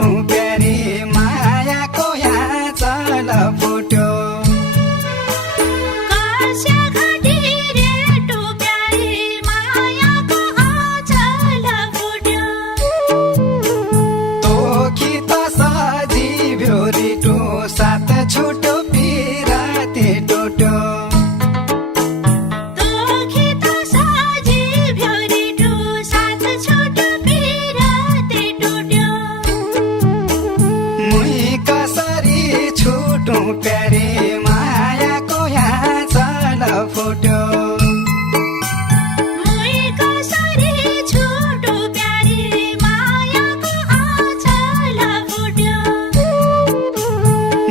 छुटौँ प्यारी मायाको यहाँ चल फुट्यो तोकी त सजिभ्यो रिटो साथ छुटो पिराते टोटो प्यारी मायाको यहाँ चल फुट्यो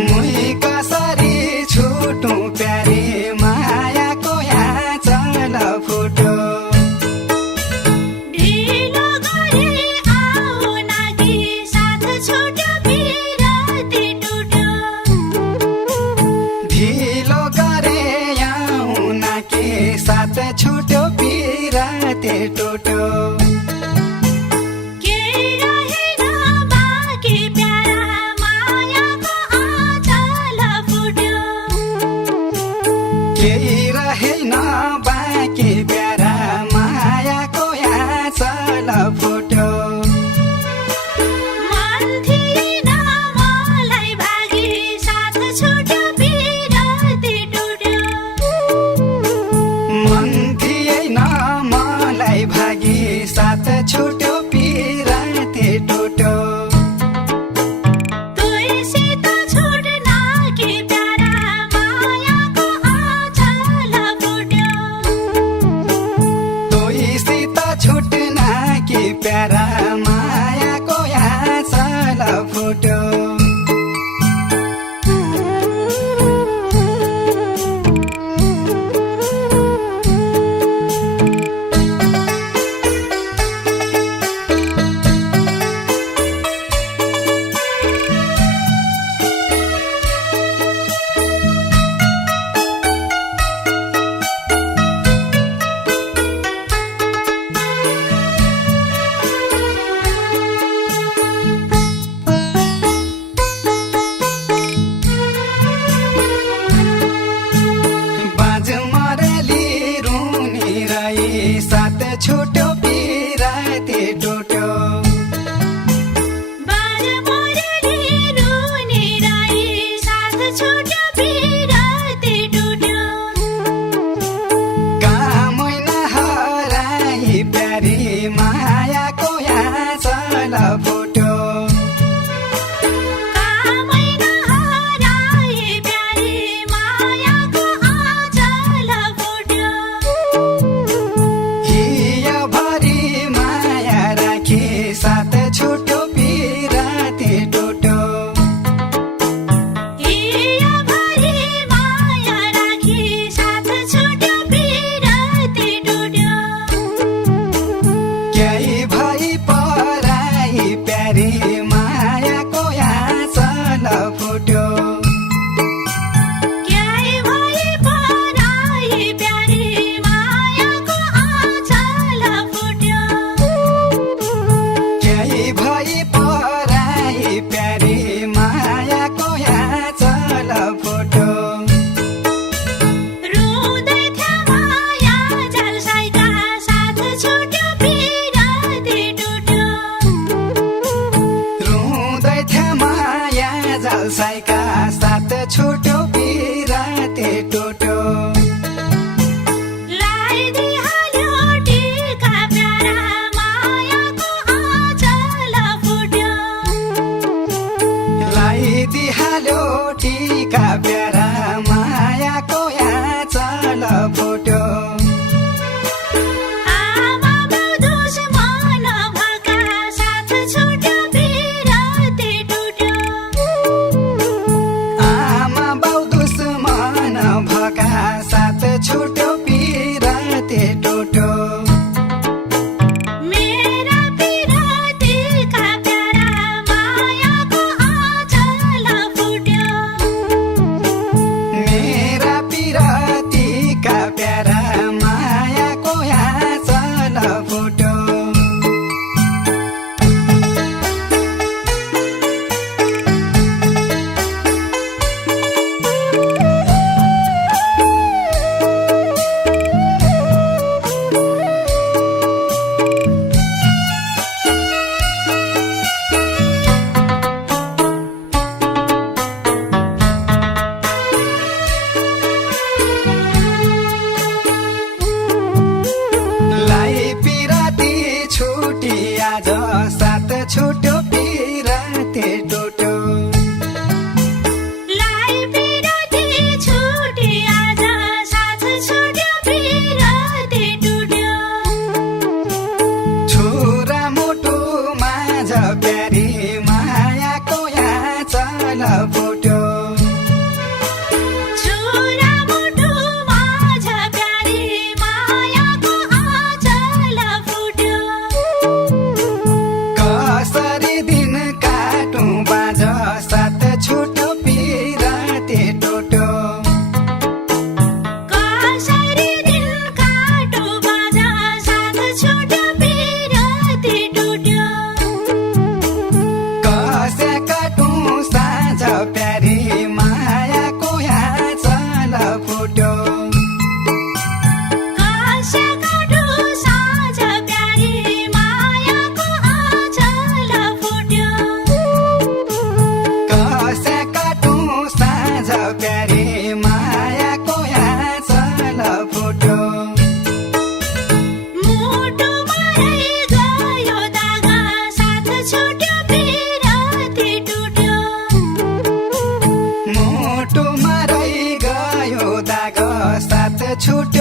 मुई कसरी छुटौँ प्यारी मायाको यहाँ चल फुट्यो ढिलो गरे आउन के साथ छुट्यो पिराते टोटो केही रहेन बाँकी प्यारा मायाको यहाँ चल फुट्यो भागी साथ छुट्यो पिराते टोटो तोइसित छोड्न के प्यारा मायाको आँचल फुट्यो तोइसित छुट्न के प्यारा मायाको यहाँ चल फुट्यो साथ छुट्यो पिराते टोटो बाज मोरली रुनी राई साथ छुट्यो पिराते टोटो कामै नहराई प्यारी मायाको यहाँ चल फुट्यो साथ छुट्यो पिराते टोटो भरि माया राखी साथ छुट्यो पिराते टोटो केही भई पराई प्यारी मायाको यहाँ चल फुट्यो भई पराई प्यारी मायाको यहाँ चल फुट्यो रुँदै थियो माया जलसाइका साथ छुट्यो पिराते टोटो रुँदै थियो माया जलसाइका साथ छुट्यो पिराते टोटो दिहाल्यो टीका प्यारा मायाको यहाँ चल फुट्यो आमा बाउ दुश्मन भएका साथ छुट्यो पिराते टोटो आमा छुट्यो